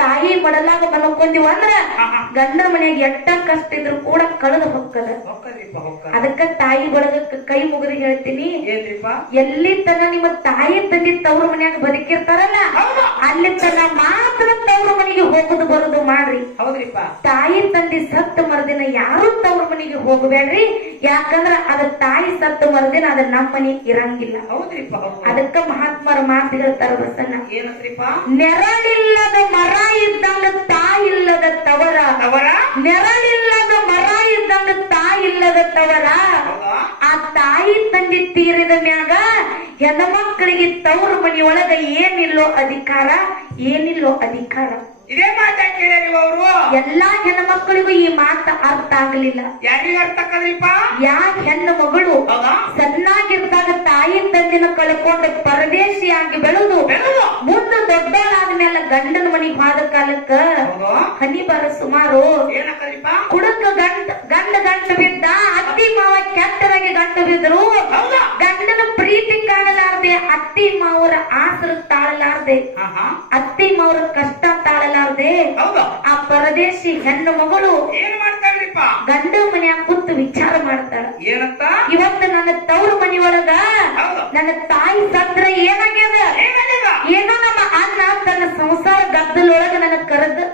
ತಾಯಿ ಬಡಲಾಗ ಮಲ್ಕೊಂಡಿವ ಅಂದ್ರ ಗಂಡನ ಮನೆಯಾಗ ಎಟ್ಟ ಕಷ್ಟ ಇದ್ರು ಕೂಡ ಕಳೆದು ಹೊಕ್ಕದ. ಅದಕ್ಕ ತಾಯಿ ಬಳಗಕ್ಕ ಕೈ ಮುಗಿದು ಹೇಳ್ತೀನಿ, ಎಲ್ಲಿ ತನ ನಿಮ್ಮ ತಾಯಿ ತಂದಿ ತವ್ರ ಮನ್ಯಾಗ ಬದುಕಿರ್ತಾರಲ್ಲ ಅಲ್ಲಿ ತನ ಮಾತ್ರ ತವ್ರ ಮನೆಗೆ ಹೋಗುದು ಬರುದು ಮಾಡ್ರಿ. ತಾಯಿ ತಂದಿ ಸತ್ತ ಮರದಿನ ಯಾರು ತವ್ರ ಮನೆಗೆ ಹೋಗಬೇಡ್ರಿ. ಯಾಕಂದ್ರ ಅದ ತಾಯಿ ಸತ್ತ ಮರದಿನ ಅದ ನಮ್ಮ ಮನೆ ಇರಂಗಿಲ್ಲ. ಅದಕ್ಕ ಮಹಾತ್ಮರ ಮಾತು ಹೇಳ್ತಾರ ಬಸನ್ನ, ನೆರಳಿಲ್ಲದ ಮರ ಇದ್ದಂಗ ತಾಯಿ ಇಲ್ಲದ ತವರ, ನೆರಳಿಲ್ಲದ ಮರ ಇದ್ದಂಗ ತಾಯಿ ಇಲ್ಲದ ತವರ. ಆ ತಾಯಿ ತಂದೆ ತೀರಿದ ಮ್ಯಾಗ ಹೆಣ್ಮಕ್ಕಳಿಗೆ ತವ್ರ ಮನೆಯೊಳಗ ಏನಿಲ್ಲೋ ಅಧಿಕಾರ, ಏನಿಲ್ಲೋ ಅಧಿಕಾರ. ಇದೇ ಮಾತ ಕೇಳಿ ಅವರು ಎಲ್ಲಾ ಹೆಣ್ಮಕ್ಕಳಿಗೂ ಈ ಮಾತ ಅರ್ಥ ಆಗ್ಲಿಲ್ಲ. ಯಾರಿಗೆ ಅರ್ಥ ಆಗಲ್ರಿಪ್ಪ? ಯಾ ಹೆಣ್ಣು ಮಗಳು ಸಣ್ಣಾಗಿರ್ದಾಗ ತಾಯಿ ತಂದಿನ ಕಳ್ಕೊಂಡು ಪರದೇಶಿಯಾಗಿ ಬೆಳೆದು ಮುಂದೆ ದೊಡ್ಡಾದ್ಮೇಲೆ ಗಂಡನ ಮನೆಗೆ ಹೋದ ಕಾಲಕ್ಕ ಹನಿ ಬರ ಸುಮಾರು ಕುಡಕ ಗಂಡ ಬಿದ್ದ, ಅತ್ತಿ ಮಾವ ಕೆಟ್ಟದಾಗಿ ಗಂಡ ಬಿದ್ರು. ಗಂಡನ ಪ್ರೀತಿ ಕಾಣಲಾರ್ದೆ, ಅತ್ತಿ ಮಾವರ ಆಸರು ತಾಳಲಾರ್ದೆ, ಅತ್ತಿ ಮಾವರ ಕಷ್ಟ ತಾಳಲಾರ್ದೆ ಆ ಪರದೇಶಿ ಹೆಣ್ಣು ಮಗಳು ಏನ್ ಮಾಡ್ತಾಳ್ರಿಪ್ಪ? ಗಂಡ ಮನೆಯಾಗ ಕೂತು ವಿಚಾರ ಮಾಡ್ತಾಳ, ಏನಂತ? ಇವತ್ತು ನನ್ನ ತವ್ರ ಮನೆಯೊಳಗ ನನ್ನ ತಾಯಿ ಸತ್ರ ಏನಾಗ್ಯದ, ಏನೋ ನಮ್ಮ ಅಣ್ಣ ತನ್ನ ಸಂಸಾರ ಗದ್ದಲೊಳಗ ನನ್ನ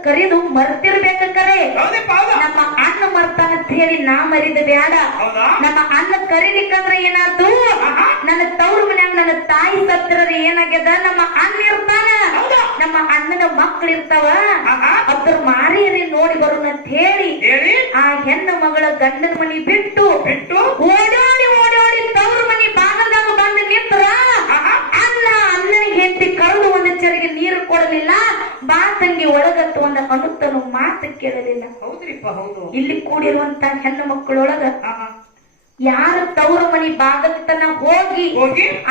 ಕರೆದು ಮರ್ತಿರ್ಬೇಕ. ಕರೆ ನಮ್ಮ ಅಣ್ಣ ಮರ್ತಾನ ಅಂತ ಹೇಳಿ ನಾ ಮರಿದ ಬ್ಯಾಡ. ನಮ್ಮ ಅಣ್ಣ ಕರೀಲಿಕ್ಕಂದ್ರ ಏನಾಯ್ತು, ನನ್ನ ತವ್ರ ಮನ್ಯಾಗ ನನ್ನ ತಾಯಿ ಸತ್ರ ಏನಾಗ್ಯದ, ನಮ್ಮ ಅಣ್ಣ ಇರ್ತಾನ, ನಮ್ಮ ಅಣ್ಣನ ಮಕ್ಕಳು ಇರ್ತಾವ, ಅದ್ರ ಮಾರಿಯರಿ ನೋಡಿ ಬರೋಣ ಅಂತ ಹೇಳಿ ಆ ಹೆಣ್ಣು ಮಗಳ ಗಂಡನ ಮನಿ ಬಿಟ್ಟು ಓಡಾಡಿ ಓಡಾಡಿ ತವ್ರ ಮನಿ ಬಾಗಲ್ದಾಗ ಬಂದು ನಿಂತ್ರ ಅಣ್ಣನಿಗೆ ಹೆಂಡತಿ ಕರೆದು ಒಂದು ಚರಿಗೆ ನೀರು ಕೊಡಲಿಲ್ಲ. ಬಾ ತಂಗಿ ಒಳಗತ್ತು ಒಂದು ಅನುತ್ತನು ಮಾತು ಕೇಳಲಿಲ್ಲ. ಇಲ್ಲಿ ಕೂಡಿರುವಂತ ಹೆಣ್ಣು ಮಕ್ಕಳೊಳಗ ಯಾರ ತವ್ರ ಮನಿ ಬಾಗಲ್ ತನ ಹೋಗಿ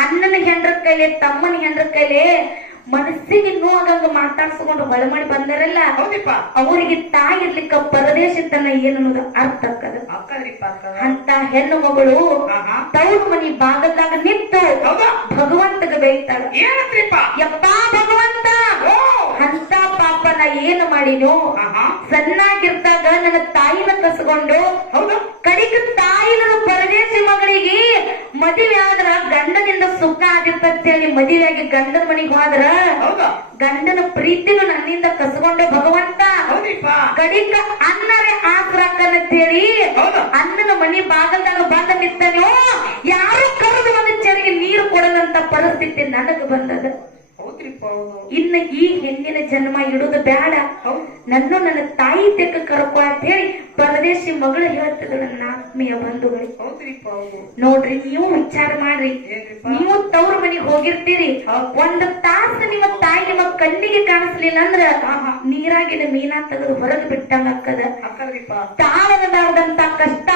ಅಣ್ಣನ ಹೆಂಡ್ರ ಕೈಲೆ ತಮ್ಮನ ಹೆಂಡ್ರ ಕೈಲೆ ಮನಸ್ಸಿಗೆ ನೋವಾಗಂಗ ಮಾತಾಡ್ಸ್ಕೊಂಡು ಹೊಳೆ ಮಾಡಿ ಬಂದಾರಲ್ಲ, ಅವರಿಗೆ ತಾಯಿ ಇರ್ಲಿಕ್ಕ ಪರದೇಶತನ ಏನನ್ನೋದು ಅರ್ಥ ಆಕ್ಕದ. ಅಂತ ಹೆಣ್ಣು ಮಗಳು ತವ್ರ ಮನಿ ಬಾಗಲ್ದಾಗ ನಿಂತು ಭಗವಂತಗ ಬೇಯ್ತಾಳ, ಯಪ್ಪಾ ಭಗವಂತ ಅಂತ ಪಾಪ ನಾ ಏನು ಮಾಡಿನೋ, ಸಣ್ಣಾಗಿರ್ದಾಗ ನನ್ನ ತಾಯಿನ ಕಸ್ಕೊಂಡು ಕಡಿಕ ತಾಯಿನ ಪರದೇಶಿ ಮಗಳಿಗೆ ಮದುವೆ ಆದ್ರ ಗಂಡನಿಂದ ಸುಖ ಆಗಿರ್ತೇಳಿ ಮದುವೆಯಾಗಿ ಗಂಡನ ಮನಿಗೆ ಹೋದ್ರ ಗಂಡನ ಪ್ರೀತಿನು ನನ್ನಿಂದ ಕಸ್ಕೊಂಡೆ ಭಗವಂತ. ಕಡಿಕ ಅನ್ನರೇ ಆಸರಾಕಂತೇಳಿ ಅನ್ನನ ಮನಿ ಬಾಗಲ್ದಾಗ ಬಂದ ನಿಂತನೋ, ಯಾರು ಕರೆದು ಒಂದು ಚರಿಗೆ ನೀರು ಕೊಡದಂತ ಪರಿಸ್ಥಿತಿ ನನಗ ಬಂದದ. ಇನ್ನ ಈ ಹೆಣ್ಣಿನ ಜನ್ಮ ಇಡುದು ಬೇಡ, ನನ್ನ ತಾಯಿ ತೆಕ್ಕ ಕರ್ಕೊ ಅಂತ ಹೇಳಿ ಪರದೇಶಿ ಮಗಳು ಹೇಳ್ತದ. ನನ್ನ ಆತ್ಮೀಯ ಬಂಧುಗಳಿಗೆ ನೋಡ್ರಿ, ನೀವು ವಿಚಾರ ಮಾಡ್ರಿ, ನೀವು ತವ್ರ ಮನೆಗೆ ಹೋಗಿರ್ತೀರಿ, ಒಂದು ತಾಸು ನಿಮ್ಮ ತಾಯಿ ನಿಮ್ಮ ಕಣ್ಣಿಗೆ ಕಾಣಿಸ್ಲಿಲ್ಲ ಅಂದ್ರ ನೀರಾಗಿನ ಮೀನಾ ತೆಗೆದು ಹೊರಗೆ ಬಿಟ್ಟಂಗ ಅಕ್ಕದ. ತಾಳದಾದಂತ ಕಷ್ಟ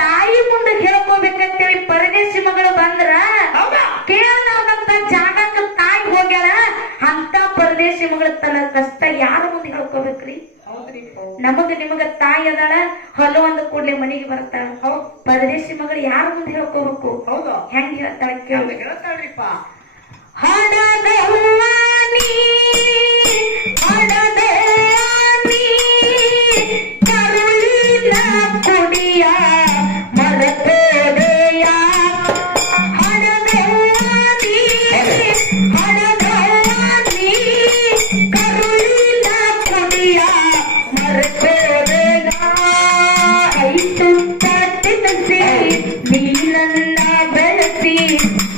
ತಾಯಿ ಮುಂದೆ ಹೇಳ್ಕೋಬೇಕಂತೇಳಿ ಪರದೇಶಿ ಮಗಳು ಬಂದ್ರ ಕೇಳಲಾರ್ದಂತ ಜಾಗಕ್ಕೆ ತಾಯಿ ಹೋಗ್ಯಾಳ. ಅಂತ ಪರದೇಶಿ ಮಗಳ ತನ್ನ ಕಷ್ಟ ಯಾರ ಮುಂದೆ ಹೇಳ್ಕೋಬೇಕ್ರಿ? ನಮಗ ನಿಮಗ ತಾಯಿ ಅದಾಳ, ಹೊಲ ಒಂದು ಕೂಡ್ಲೆ ಮನೆಗೆ ಬರ್ತಾಳ. ಪರದೇಶಿ ಮಗಳು ಯಾರ ಮುಂದೆ ಹೇಳ್ಕೋಬೇಕು? ಹೆಂಗ್ ಹೇಳ್ತಾಳ ಕೇಳ್ತಾಳ್ರಿಪ್ಪ.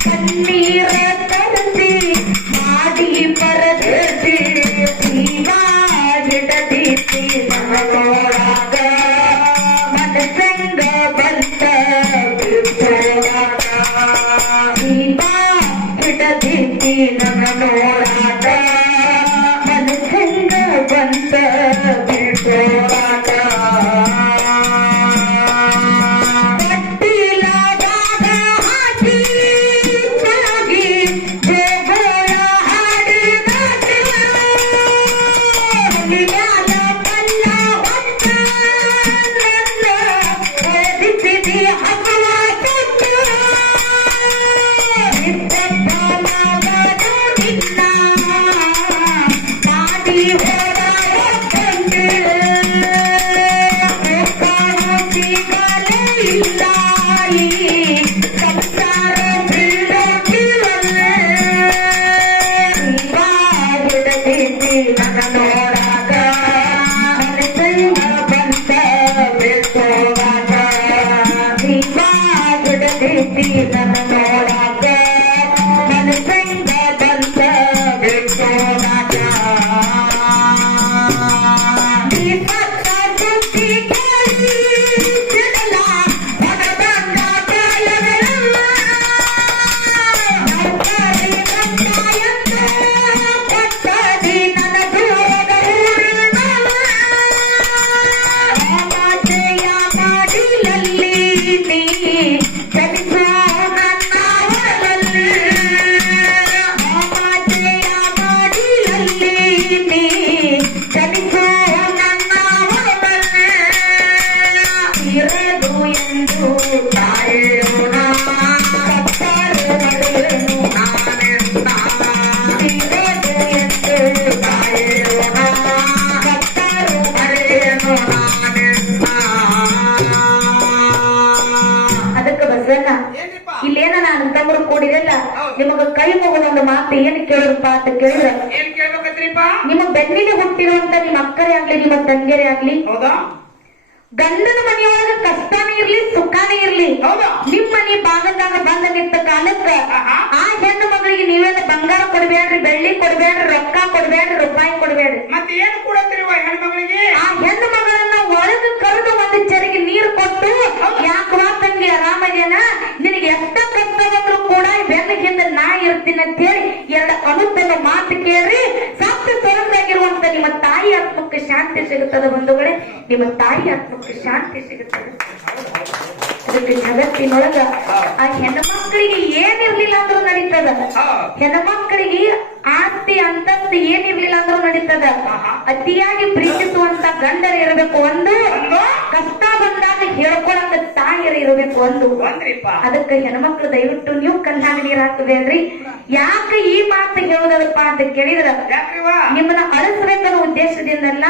ಕಣ್ಣೀರ ತರಸಿ ಮಾಡಿ ಪರದೇಶಿ ಜೀವ ನನ್ನ ನೋಡಾಟ ಮನಸ್ಸಂಗ ಬಂತ ಬಿಟ್ಟೋರಾಟ ಕಟ್ಟಿಲದಾಗ ಹಾಕಿ ಕೆಳಗಿ ಜೋಗೋಳ ಹಾಡಿದಾಗ ನಿಯಾಲ ಪಲ್ಲ ಹೊತ್ತ ನನ್ನ ಓದಿಸಿದಿ ಹಗಲ ಕೊಟ್ಟ ನಿತ್ಯಪ್ಪ ಮಗನಿಲ್ಲ ಮಾಡಿ ಹೋರಾಟಕ್ಕೆ ಸಿಗಲೇ ಇಲ್ಲ ಈ ಸಂಸಾರ ಬಿಡೋಕಿವಲ್ಲೇ ಬಿಡದಿದ್ದಿ ನನ್ನ ನೋಡಾಗ ಮನಸ್ಸಂಗ ಬಂತ ಬಿಟ್ಟೋಗಾಗ ಬಿಡದಿದ್ದಿ ನನ್ನ ನೋಡಾಗ ಮನಸ್ಸಂಗ ಬಂತ ಬಿಟ್ಟೋಗಾಗ ದೀಪಕ್ಕ ಸುದ್ದಿ ಕೇಳಿ ಬಿಡಲ ಹೊರಬಂದ ಕಾಲವೆಲ್ಲ ನೌಕರಿ ಬಂದಾಯಂತ ಕೊಟ್ಟದಿ ನನ್ನ ದೂರದ ಊರಿನಲ್ಲ ಮಾತೆಯ ಮಾಡಿಲಲ್ಲಿ ನೀ ಚಲಿಸೋ ನನ್ನ ಹೊರದಲ್ಲಿ ಮಾತೆಯ ಮಾಡಿಲಲ್ಲಿ ನೀ ಚಲಿಸೋ ನನ್ನ ಹೊರದಲ್ಲಿ ಇರದು ಎಂದು ತಾಯೋಣ ಕಪ್ಪರು ನಡೆಯನು ನಾನೆಂದ ಇರದು ಎಂದು ತಾಯೋಣ ಕಪ್ಪರು ನಡೆಯನು ನಾನೆಂದ ಅದಕ್ಕೆ ಬಸವಣ್ಣ ಏನ್ರಿಪ್ಪ ಇಲ್ಲೇನ ನಾನು ತಮ್ಮರು ಕೂಡಿರಲ್ಲ ನಿಮಗ ಕೈ ಮುಗಿದ ಒಂದು ಮಾತು ಏನು ಕೇಳಿರಪ್ಪ ಅಂತ ಕೇಳಿದ್ರೆ ಏನ್ ಕೇಳ್ಬೇಕತ್ರಿಪ್ಪ ನಿಮ್ಮ ಬೆನ್ನಿಗೆ ಹುಟ್ಟಿರುವಂತ ನಿಮ್ಮ ಅಕ್ಕರೇ ಆಗ್ಲಿ ನಿಮ್ಮ ತಂಗಿಯರೇ ಆಗ್ಲಿ ಹೌದಾ ಗಂಡನ ಮನೆಯೊಳಗ ಕಷ್ಟನೇ ಇರ್ಲಿ ಸುಖಾನೇ ಇರ್ಲಿ ಹೌದಾ ನಿಮ್ ಮನಿ ಭಾಗದಾಗ ಬಂದ ನಿಂತ ಕಾಲಕ್ಕ ಆಹಾ. ಆ ಹೆಣ್ಣು ಮಗಳಿಗೆ ನೀವೇನ ಬಂಗಾರ ಕೊಡ್ಬೇಡ್ರಿ ಬೆಳ್ಳಿ ಕೊಡ್ಬೇಡ್ರಿ ರೊಕ್ಕ ಕೊಡ್ಬೇಡ್ರಿ ರೂಪಾಯಿ ಕೊಡ್ಬೇಡ್ರಿ ಮತ್ತೆ ಏನ್ ಕೊಡತ್ರಿವ ಹೆಣ್ಮಗಳಿಗೆ ಆ ಹೆಣ್ಣು ಮಗಳನ್ನ ಒಳಗ ಕರೆದು ಒಂದು ಚರಿಗೆ ನೀರು ಕೊಟ್ಟು ಯಾಕವಾ ತಂಗಿ ಆರಾಮದೇನ ನಿನಗೆ ಎಷ್ಟ ಕಷ್ಟ ಬಂದ್ರು ಕೂಡ ಬೆನ್ನಿಗಿಂದ ನಾ ಇರ್ತೀನಿ ಅಂತ ಹೇಳಿ ಎರಡು ಅನುತನ ಮಾತು ಕೇಳ್ರಿ ಸತ್ಯ ಸ್ವರ್ಗದಾಗಿರುವಂತ ನಿಮ್ಮ ತಾಯಿ ಆತ್ಮಕ್ಕೆ ಶಾಂತಿ ಸಿಗುತ್ತದೆ ಬಂಧುಗಳೇ ನಿಮ್ಮ ತಾಯಿ ಆತ್ಮಕ್ಕೆ ಶಾಂತಿ ಸಿಗುತ್ತದೆ ಅದಕ್ಕೆ ಜಗತ್ತಿನೊಳಗ ಆ ಹೆಣ್ಣು ಮಕ್ಕಳಿಗೆ ಏನಿರ್ಲಿಲ್ಲ ಅಂದ್ರೂ ನಡೀತದ ಹೆಣ್ಣು ಮಕ್ಕಳಿಗೆ ಆಸ್ತಿ ಅಂತಸ್ತು ಏನಿರ್ಲಿಲ್ಲ ಅಂದ್ರೂ ನಡೀತದ ಅತಿಯಾಗಿ ಪ್ರೀತಿಸುವಂತ ಗಂಡರು ಇರಬೇಕು ಒಂದು ಕಷ್ಟ ಬಂದಾಗ ಹೇಳ್ಕೊಳಂತ ತಾಯಿಯರು ಇರಬೇಕು ಒಂದು ಒಂದ್ರಿಪ್ಪ ಅದಕ್ಕೆ ಹೆಣ್ಮಕ್ಳು ದಯವಿಟ್ಟು ನೀವು ಕಣ್ಣಾಗ ನೀರ್ ಹಾಕಬೇಡ್ರಿ ಯಾಕೆ ಈ ಮಾತು ಹೇಳುದಪ್ಪ ಅಂತ ಕೇಳಿದ್ರ ಯಾಕ್ರಿವ ನಿಮ್ಮನ್ನ ಅಳಿಸ್ಬೇಕನ್ನೋ ಉದ್ದೇಶದಿಂದಲ್ಲ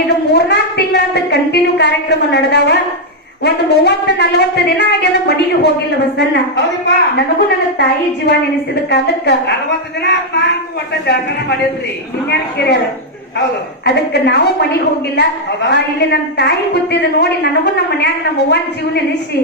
ಈಗ 3-4 ತಿಂಗಳಂತ ಕಂಟಿನ್ಯೂ ಕಾರ್ಯಕ್ರಮ ನಡೆದಾವ ಒಂದು 30-40 ದಿನ ಆಗ್ಯದ ಮನೆಗೆ ಹೋಗಿಲ್ಲ ಬಸನ್ನ ಹೌದಿಪ್ಪ ನನಗೂ ನನ್ನ ತಾಯಿ ಜೀವ ನೆನೆಸಿದ ಕಾಲಕ್ಕ 40 ದಿನ ನಾನು ಒಟ್ಟ ಜಾಗರಣ ಮಾಡಿದ್ರಿ ಇನ್ಯಾರು ಕೇಳ್ಯಾರ ಹೌದು ಅದಕ್ಕೆ ನಾವು ಮನೆಗೆ ಹೋಗಿಲ್ಲ ಇಲ್ಲಿ ನನ್ನ ತಾಯಿ ಕೂತಿದ್ ನೋಡಿ ನನಗೂ ನಮ್ಮ ಮನ್ಯಾಗ ನಮ್ಮ ಅವ್ವನ ಜೀವ ನೆನೆಸಿ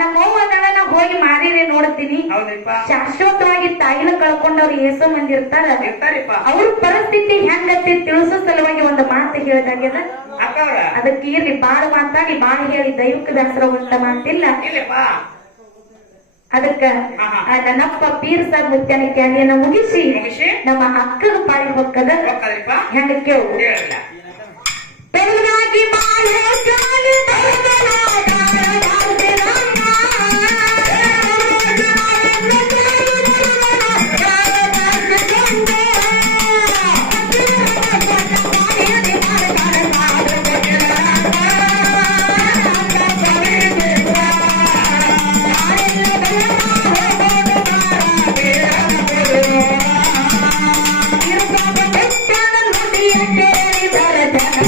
ನಮ್ಮ ಅವ್ವ ಅದನ್ನ ನಾ ಹೋಗಿ ಮಾರಿನೇ ನೋಡ್ತೀನಿ ಹೌದ್ರಿಪ್ಪ ಶಾಶ್ವತವಾಗಿ ತಾಯಿನ ಕಳ್ಕೊಂಡವ್ರು ಏಸೋ ಮಂದಿ ಇರ್ತಾರ ಇರ್ತಾರಿಪ್ಪ ಅವ್ರ ಪರಿಸ್ಥಿತಿ ಹೆಂಗತಿ ತಿಳಿಸೋ ಸಲುವಾಗಿ ಒಂದು ಮಾತು ಹೇಳಿದಾಗ್ಯದ ಅಕ್ಕವ್ರ ಅದಕ್ಕೆ ಇರ್ಲಿ ಬಾಳ ಮಾತಾಡಿ ಬಾಳ ಹೇಳಿ ದೈವಕ್ಕೆ ಬೇಸರ ಉಂಟ ಮಾತಿಲ್ಲ ಇಲ್ಲಪ್ಪ ಅದಕ್ಕ ನನ್ನಪ್ಪ ಪೀರ್ ಸಾಬ್ ಮುತ್ಯಾನ ಕ್ಯಾಲಿಯನ್ನ ಮುಗಿಸಿ ಮುಗಿಸಿ ನಮ್ಮ ಅಕ್ಕನ ಪಾಳಿ ಹೊಕ್ಕದ ಹೋಗ್ತದ್ರಿಪ್ಪ ಹೆಂಗ ಕೇಳು ಹೇಳಿಲ್ಲ ಬೆಳಗಾಗಿ ಮಾಲೆ ಜಾಲಿ ನುಡಿಯ ಕೇಳಿದರ ಜನ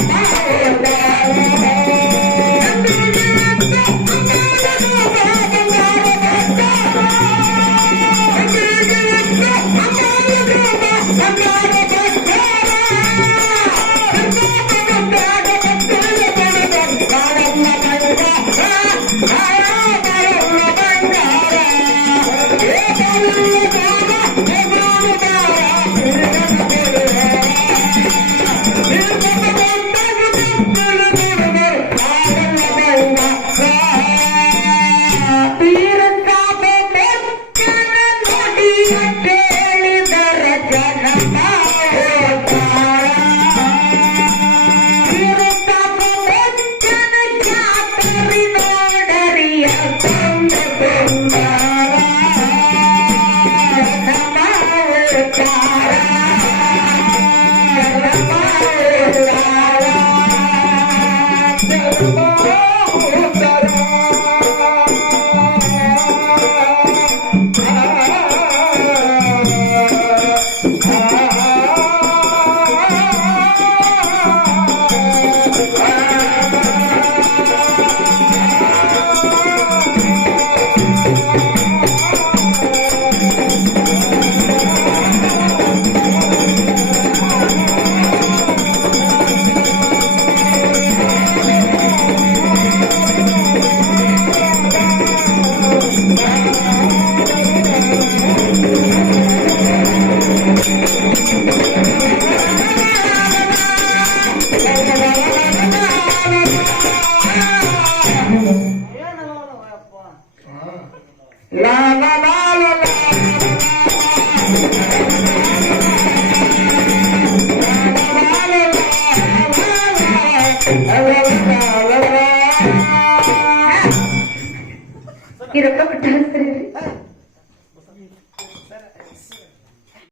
ಲಾ ಲಾ ಲಾ ಲಾ ಲಾ ಈ ರೊಕ್ಕ ಬಿಟ್ಟು